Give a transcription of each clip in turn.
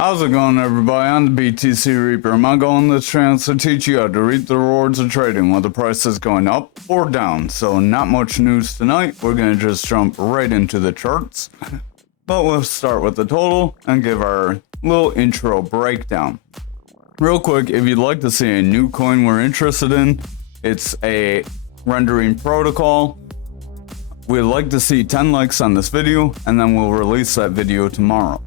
How's it going, everybody? I'm the BTC Reaper. My goal on this channel is to teach you how to reap the rewards of trading while the price is going up or down. So not much news tonight. We're going to just jump right into the charts. But we'll start with the total and give our little intro breakdown. Real quick, if you'd like to see a new coin we're interested in, it's a rendering protocol. We'd like to see 10 likes on this video, and then we'll release that video tomorrow.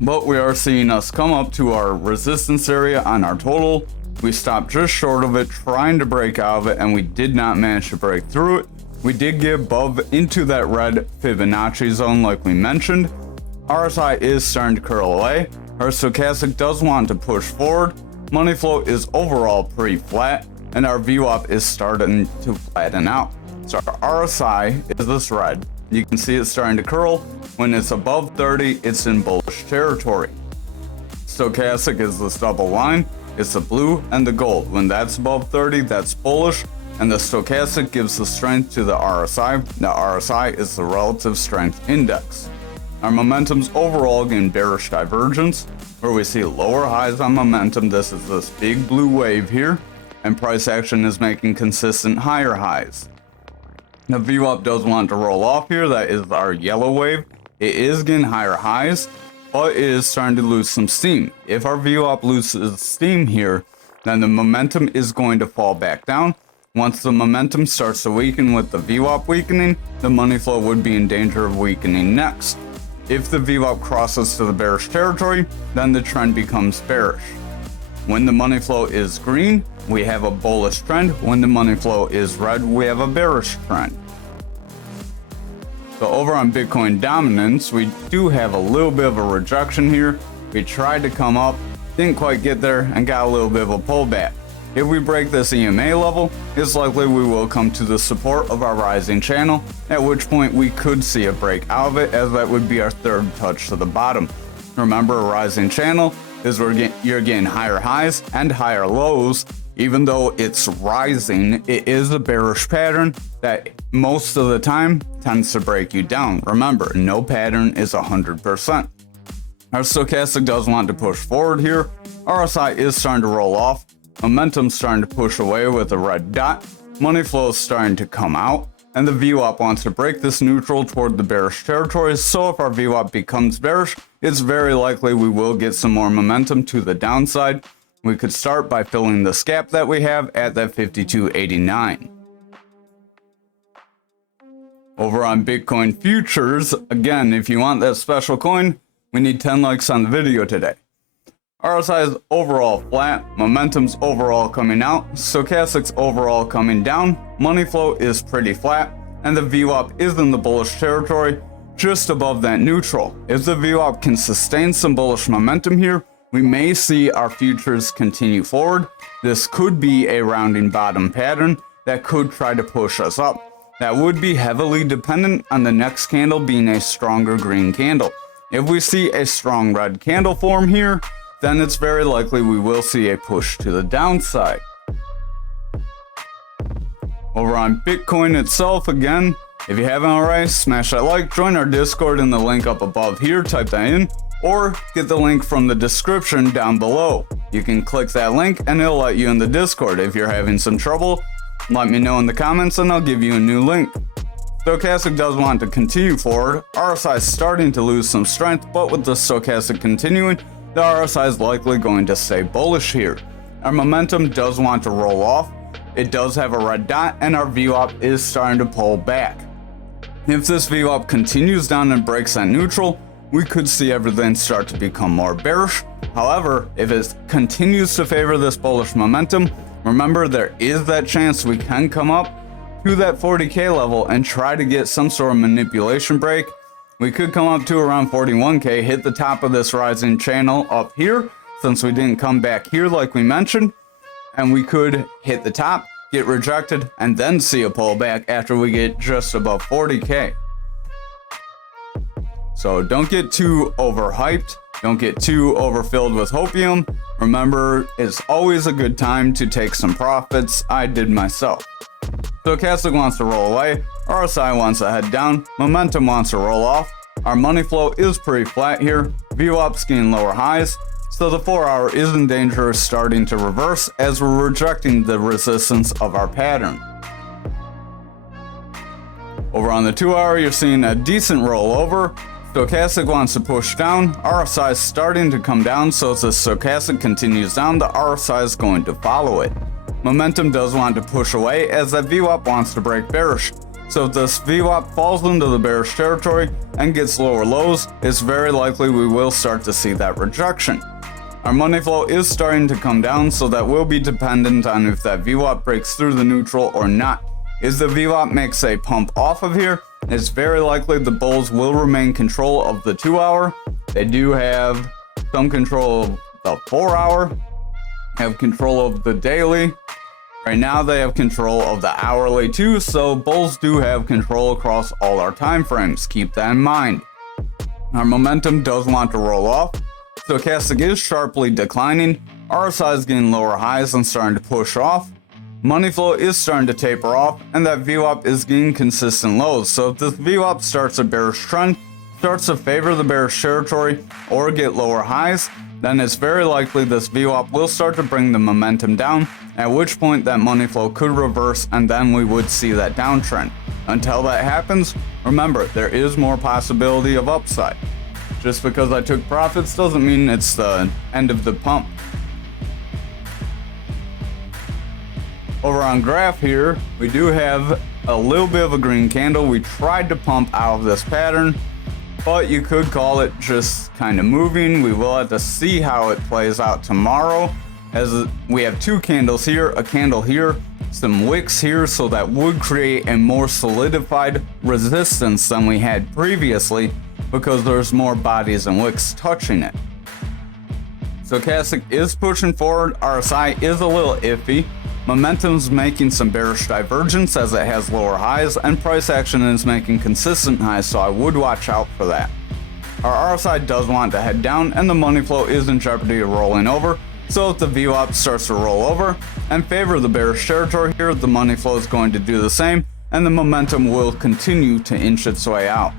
But we are seeing us come up to our resistance area on our total. We stopped just short of it, trying to break out of it, and we did not manage to break through it. We did get above into that red Fibonacci zone like we mentioned. RSI is starting to curl away. Our stochastic does want to push forward. Money flow is overall pretty flat, and our VWAP is starting to flatten out. So our RSI is this red. You can see it starting to curl. When it's above 30, it's in bullish territory. Stochastic is this double line. It's the blue and the gold. When that's above 30, that's bullish, and the stochastic gives the strength to the RSI. The RSI is the relative strength index. Our momentum's overall getting bearish divergence, where we see lower highs on momentum. This is this big blue wave here, and price action is making consistent higher highs. The VWAP does want to roll off here. That is our yellow wave. It is getting higher highs, but it is starting to lose some steam. If our VWAP loses steam here, then the momentum is going to fall back down. Once the momentum starts to weaken with the VWAP weakening, the money flow would be in danger of weakening next. If the VWAP crosses to the bearish territory, then the trend becomes bearish. When the money flow is green, we have a bullish trend. When the money flow is red, we have a bearish trend. So over on Bitcoin dominance, we do have a little bit of a rejection here. We tried to come up, didn't quite get there, and got a little bit of a pullback. If we break this EMA level, it's likely we will come to the support of our rising channel, at which point we could see a break out of it, as that would be our third touch to the bottom. Remember, a rising channel is where you're getting higher highs and higher lows. Even though it's rising, it is a bearish pattern that most of the time tends to break you down. Remember, no pattern is 100%. Our stochastic does want to push forward here. RSI is starting to roll off. Momentum's starting to push away with a red dot. Money flow is starting to come out. And the VWAP wants to break this neutral toward the bearish territory. So if our VWAP becomes bearish, it's very likely we will get some more momentum to the downside. We could start by filling this gap that we have at that 52.89. Over on Bitcoin futures, again, if you want that special coin, we need 10 likes on the video today. RSI is overall flat, momentum's overall coming out, stochastic's overall coming down, money flow is pretty flat, and the VWAP is in the bullish territory, just above that neutral. If the VWAP can sustain some bullish momentum here, we may see our futures continue forward. This could be a rounding bottom pattern that could try to push us up. That would be heavily dependent on the next candle being a stronger green candle. If we see a strong red candle form here, then it's very likely we will see a push to the downside. Over on Bitcoin itself, again, if you haven't already, smash that like, join our Discord in the link up above here, type that in, or get the link from the description down below. You can click that link and it'll let you in the Discord. If you're having some trouble, let me know in the comments and I'll give you a new link. Stochastic does want to continue forward. RSI is starting to lose some strength, but with the stochastic continuing, the RSI is likely going to stay bullish here. Our momentum does want to roll off. It does have a red dot, and our VWAP is starting to pull back. If this VWAP continues down and breaks that neutral, we could see everything start to become more bearish. However, if it continues to favor this bullish momentum, remember there is that chance we can come up to that 40k level and try to get some sort of manipulation break. We could come up to around 41k, hit the top of this rising channel up here, since we didn't come back here like we mentioned, and we could hit the top, get rejected, and then see a pullback after we get just above 40k. So don't get too overhyped, don't get too overfilled with hopium. Remember, it's always a good time to take some profits. I did myself. Stochastic wants to roll away, RSI wants to head down, momentum wants to roll off, Our money flow is pretty flat here. VWAP's getting lower highs, so the 4 hour is in danger of starting to reverse as we're rejecting the resistance of our pattern. Over on the 2 hour, you're seeing a decent rollover. Stochastic wants to push down, RSI is starting to come down, so as the stochastic continues down, the RSI is going to follow it. Momentum does want to push away as that VWAP wants to break bearish. So if this VWAP falls into the bearish territory and gets lower lows, it's very likely we will start to see that rejection. Our money flow is starting to come down, so that will be dependent on if that VWAP breaks through the neutral or not. If the VWAP makes a pump off of here, it's very likely the bulls will remain control of the 2 hour. They do have some control of the 4 hour, have control of the daily. Right now they have control of the hourly too, so bulls do have control across all our time frames. Keep that in mind. Our momentum does want to roll off. Stochastic is sharply declining. RSI is getting lower highs and starting to push off. Money flow is starting to taper off, and that VWAP is getting consistent lows. So if this VWAP starts a bearish trend, starts to favor the bearish territory or get lower highs, then it's very likely this VWAP will start to bring the momentum down, at which point that money flow could reverse and then we would see that downtrend. Until that happens, remember, there is more possibility of upside. Just because I took profits doesn't mean it's the end of the pump. Over on graph here, we do have a little bit of a green candle. We tried to pump out of this pattern, but you could call it just kind of moving. We will have to see how it plays out tomorrow, as we have 2 candles here, a candle here, some wicks here, so that would create a more solidified resistance than we had previously because there's more bodies and wicks touching it. Stochastic is pushing forward, RSI is a little iffy. Momentum's making some bearish divergence as it has lower highs, and price action is making consistent highs, so I would watch out for that. Our RSI does want to head down, and the money flow is in jeopardy of rolling over, so if the VWAP starts to roll over and favor the bearish territory here, the money flow is going to do the same, and the momentum will continue to inch its way out.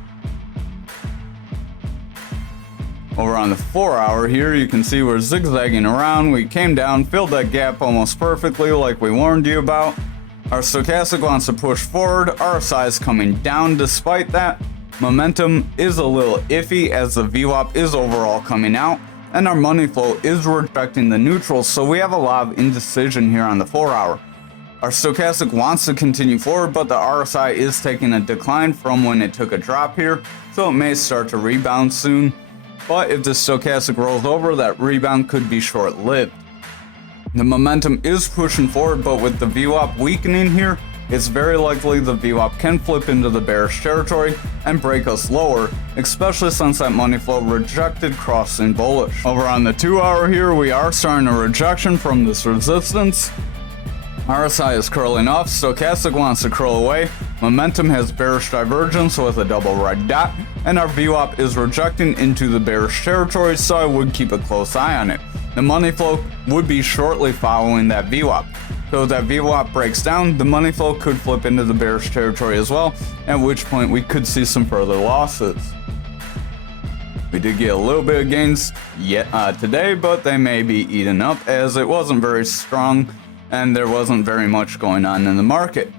Over on the 4 hour here, you can see we're zigzagging around. We came down, filled that gap almost perfectly like we warned you about. Our stochastic wants to push forward, RSI is coming down despite that. Momentum is a little iffy as the VWAP is overall coming out, and our money flow is rejecting the neutral, so we have a lot of indecision here on the 4 hour. Our stochastic wants to continue forward, but the RSI is taking a decline from when it took a drop here, so it may start to rebound soon. But if the stochastic rolls over, that rebound could be short-lived. The momentum is pushing forward, but with the VWAP weakening here, it's very likely the VWAP can flip into the bearish territory and break us lower, especially since that money flow rejected crossing bullish. Over on the 2 hour here, we are starting a rejection from this resistance. RSI is curling off, stochastic wants to curl away, momentum has bearish divergence with a double red dot, and our VWAP is rejecting into the bearish territory, so I would keep a close eye on it. The money flow would be shortly following that VWAP. So if that VWAP breaks down, the money flow could flip into the bearish territory as well, at which point we could see some further losses. We did get a little bit of gains today, but they may be eaten up as it wasn't very strong and there wasn't very much going on in the market.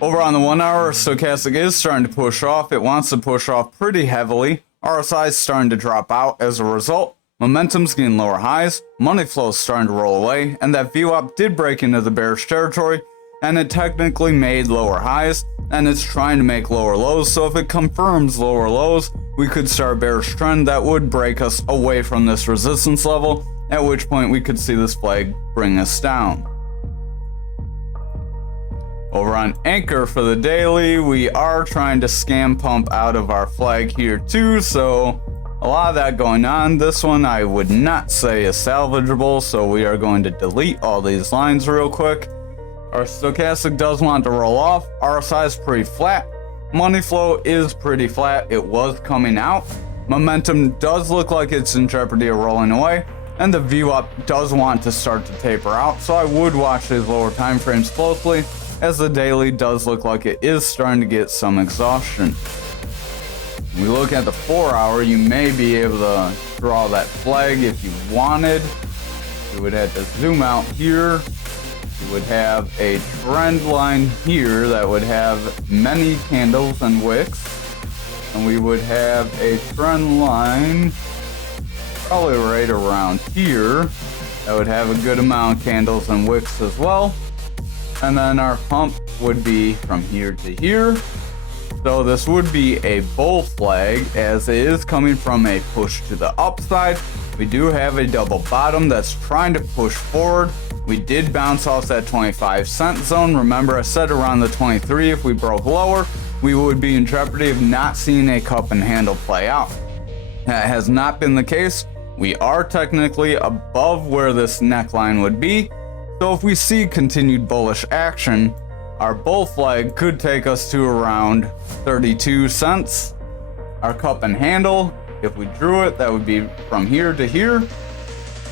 Over on the 1 hour, stochastic is starting to push off. It wants to push off pretty heavily. RSI is starting to drop out as a result. Momentum's getting lower highs. Money flow is starting to roll away, and that VWAP did break into the bearish territory, and it technically made lower highs, and it's trying to make lower lows. So if it confirms lower lows, we could start a bearish trend that would break us away from this resistance level, at which point we could see this flag bring us down. Over on Anchor for the daily, we are trying to scam pump out of our flag here too, so a lot of that going on. This one I would not say is salvageable, so we are going to delete all these lines real quick. Our stochastic does want to roll off. RSI is pretty flat. Money flow is pretty flat. It was coming out. Momentum does look like it's in jeopardy of rolling away, and the VWAP does want to start to taper out, so I would watch these lower time frames closely, as the daily does look like it is starting to get some exhaustion. We look at the 4 hour, you may be able to draw that flag if you wanted. You would have to zoom out here. You would have a trend line here that would have many candles and wicks. And we would have a trend line probably right around here that would have a good amount of candles and wicks as well. And then our pump would be from here to here. So this would be a bull flag as it is coming from a push to the upside. We do have a double bottom that's trying to push forward. We did bounce off that 25-cent zone. Remember, I said around the 23, if we broke lower, we would be in jeopardy of not seeing a cup and handle play out. That has not been the case. We are technically above where this neckline would be. So if we see continued bullish action, our bull flag could take us to around 32 cents. Our cup and handle, if we drew it, that would be from here to here.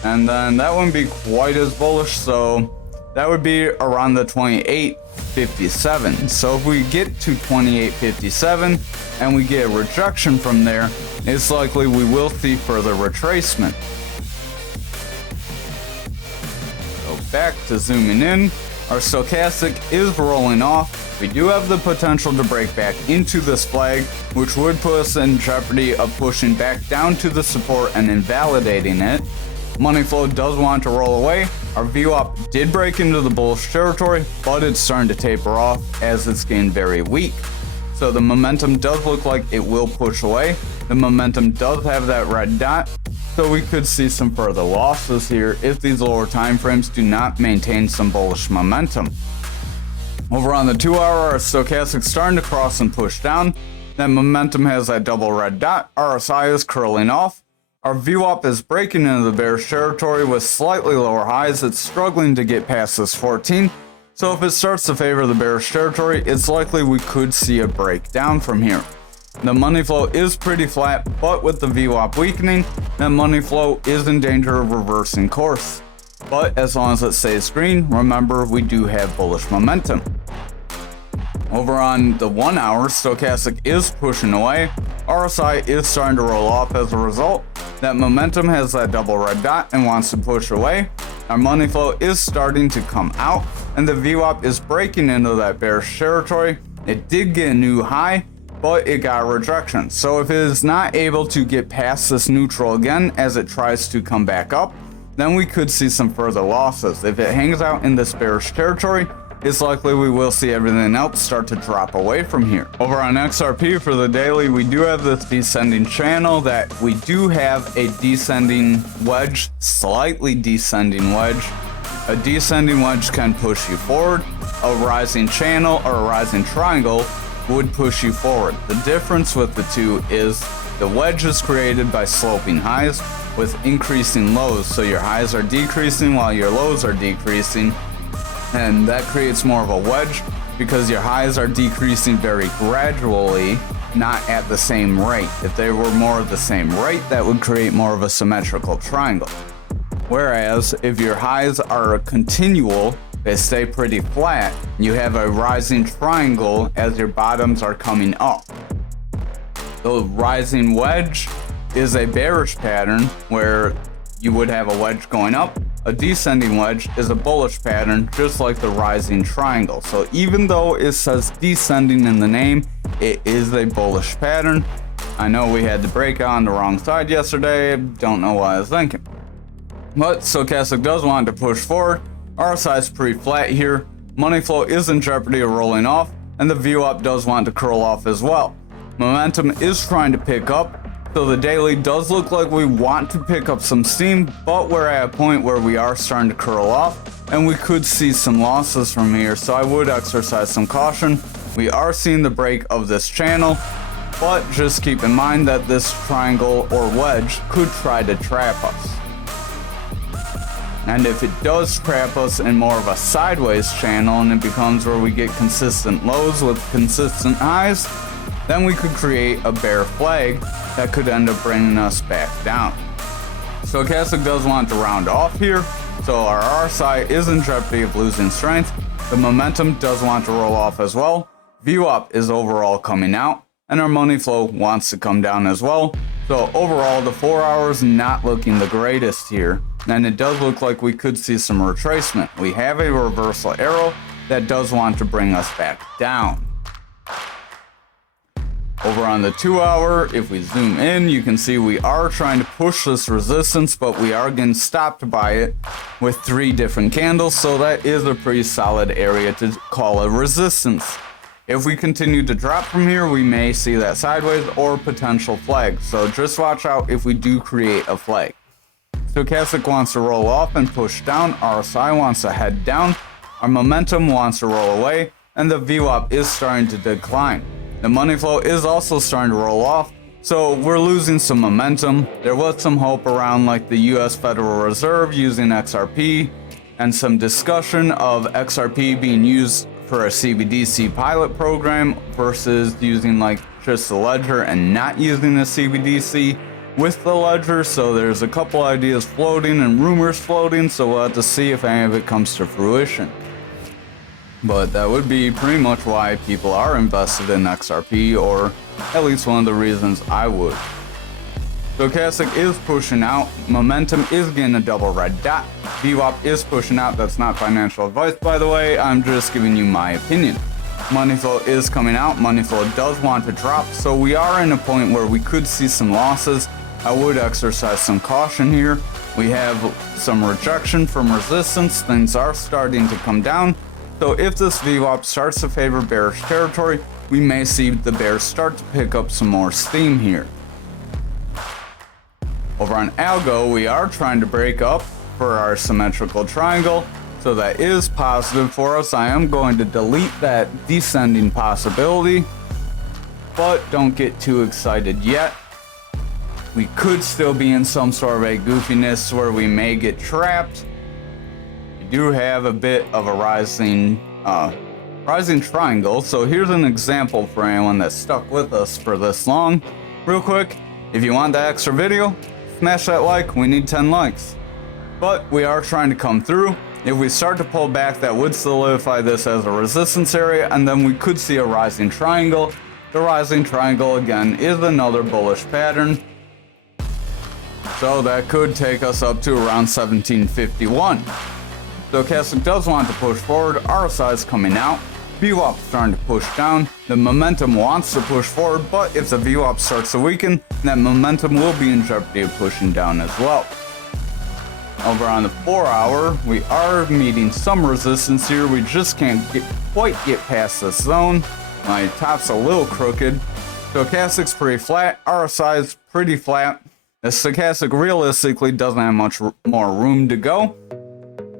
And then that wouldn't be quite as bullish, so that would be around the 28.57. So if we get to 28.57 and we get a rejection from there, it's likely we will see further retracement. So back to zooming in. Our stochastic is rolling off. We do have the potential to break back into this flag, which would put us in jeopardy of pushing back down to the support and invalidating it. Money flow does want to roll away. Our VWAP did break into the bullish territory, but it's starting to taper off as it's getting very weak. So the momentum does look like it will push away. The momentum does have that red dot. So we could see some further losses here if these lower time frames do not maintain some bullish momentum. Over on the 2 hour, our stochastic starting to cross and push down. That momentum has that double red dot. RSI is curling off. Our VWAP is breaking into the bearish territory with slightly lower highs. It's struggling to get past this 14. So if it starts to favor the bearish territory, it's likely we could see a breakdown from here. The money flow is pretty flat, but with the VWAP weakening, that money flow is in danger of reversing course. But as long as it stays green, remember we do have bullish momentum. Over on the 1 hour, stochastic is pushing away. RSI is starting to roll off as a result. That momentum has that double red dot and wants to push away. Our money flow is starting to come out, and the VWAP is breaking into that bearish territory. It did get a new high, but it got a rejection. So if it is not able to get past this neutral again as it tries to come back up, then we could see some further losses. If it hangs out in this bearish territory, it's likely we will see everything else start to drop away from here. Over on XRP for the daily, we do have this descending channel that we do have a descending wedge, slightly descending wedge. A descending wedge can push you forward. A rising channel or a rising triangle would push you forward. The difference with the two is the wedge is created by sloping highs with increasing lows. So your highs are decreasing while your lows are decreasing. And that creates more of a wedge because your highs are decreasing very gradually, not at the same rate. If they were more of the same rate, that would create more of a symmetrical triangle. Whereas if your highs are continual, they stay pretty flat, you have a rising triangle as your bottoms are coming up. The rising wedge is a bearish pattern where you would have a wedge going up. A descending wedge is a bullish pattern, just like the rising triangle. So even though it says descending in the name, it is a bullish pattern. I know we had the breakout on the wrong side yesterday. Don't know what I was thinking. But stochastic does want to push forward. RSI is pretty flat here. Money flow is in jeopardy of rolling off, and the VWAP does want to curl off as well. Momentum is trying to pick up. So the daily does look like we want to pick up some steam, but we're at a point where we are starting to curl off, and we could see some losses from here, so I would exercise some caution. We are seeing the break of this channel, but just keep in mind that this triangle or wedge could try to trap us. And if it does trap us in more of a sideways channel and it becomes where we get consistent lows with consistent highs, then we could create a bear flag that could end up bringing us back down. Stochastic does want to round off here, so our RSI is in jeopardy of losing strength. The momentum does want to roll off as well. VWAP is overall coming out. and our money flow wants to come down as well. So overall, the 4 hours not looking the greatest here, and it does look like we could see some retracement. We have a reversal arrow that does want to bring us back down. Over on the 2 hour, if we zoom in, you can see we are trying to push this resistance, but we are getting stopped by it with 3 different candles, so that is a pretty solid area to call a resistance. If we continue to drop from here, we may see that sideways or potential flag, so just watch out if we do create a flag. Stochastic wants to roll off and push down, RSI wants to head down, our momentum wants to roll away, and the VWAP is starting to decline. The money flow is also starting to roll off, so we're losing some momentum. There was some hope around like the US Federal Reserve using XRP and some discussion of XRP being used for a CBDC pilot program versus using like just the ledger and not using a CBDC with the ledger. So there's a couple ideas floating and rumors floating, so we'll have to see if any of it comes to fruition. But that would be pretty much why people are invested in XRP, or at least one of the reasons I would. Stochastic is pushing out, momentum is getting a double red dot, VWAP is pushing out. That's not financial advice, by the way, I'm just giving you my opinion. Money flow is coming out, money flow does want to drop, so we are in a point where we could see some losses. I would exercise some caution here. We have some rejection from resistance, things are starting to come down. So if this VWAP starts to favor bearish territory, we may see the bears start to pick up some more steam here. Over on Algo, we are trying to break up for our symmetrical triangle, so that is positive for us. I am going to delete that descending possibility, but don't get too excited yet. We could still be in some sort of a goofiness where we may get trapped. Do have a bit of a rising triangle, so here's an example for anyone that's stuck with us for this long. Real quick, if you want that extra video, smash that like. We need 10 likes, but we are trying to come through. If we start to pull back, that would solidify this as a resistance area, and then we could see a rising triangle. The rising triangle again is another bullish pattern, so that could take us up to around 1751. Stochastic does want to push forward, RSI is coming out, VWAP starting to push down, the momentum wants to push forward, but if the VWAP starts to weaken, that momentum will be in jeopardy of pushing down as well. Over on the 4 hour, we are meeting some resistance here, we just can't quite get past this zone. My top's a little crooked. Stochastic's pretty flat, RSI is pretty flat. The stochastic realistically doesn't have much more room to go.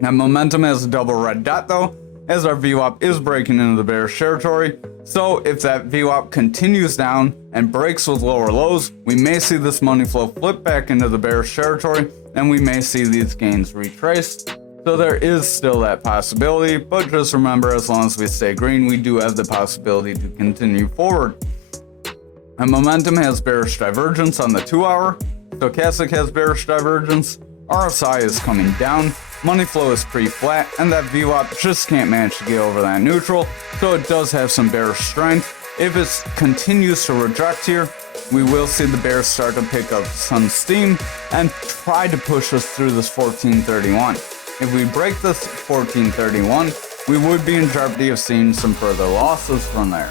That momentum has a double red dot though, as our VWAP is breaking into the bearish territory. So if that VWAP continues down and breaks with lower lows, we may see this money flow flip back into the bearish territory, and we may see these gains retraced. So there is still that possibility, but just remember, as long as we stay green, we do have the possibility to continue forward. And momentum has bearish divergence on the 2 hour, stochastic has bearish divergence, RSI is coming down, money flow is pretty flat, and that VWAP just can't manage to get over that neutral, so it does have some bearish strength. If it continues to reject here, we will see the bears start to pick up some steam and try to push us through this 1431. If we break this 1431, we would be in jeopardy of seeing some further losses from there.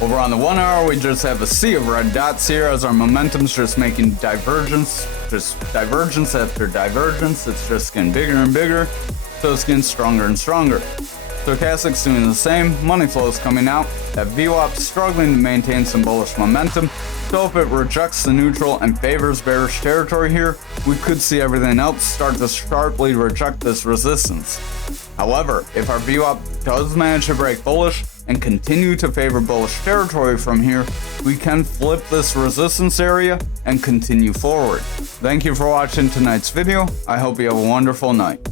Over on the 1 hour, we just have a sea of red dots here as our momentum's just making divergence, just divergence after divergence. It's just getting bigger and bigger, so it's getting stronger and stronger. Stochastic's doing the same, money flow is coming out, that VWAP struggling to maintain some bullish momentum, so if it rejects the neutral and favors bearish territory here, we could see everything else start to sharply reject this resistance. However, if our VWAP does manage to break bullish and continue to favor bullish territory from here, we can flip this resistance area and continue forward. Thank you for watching tonight's video. I hope you have a wonderful night.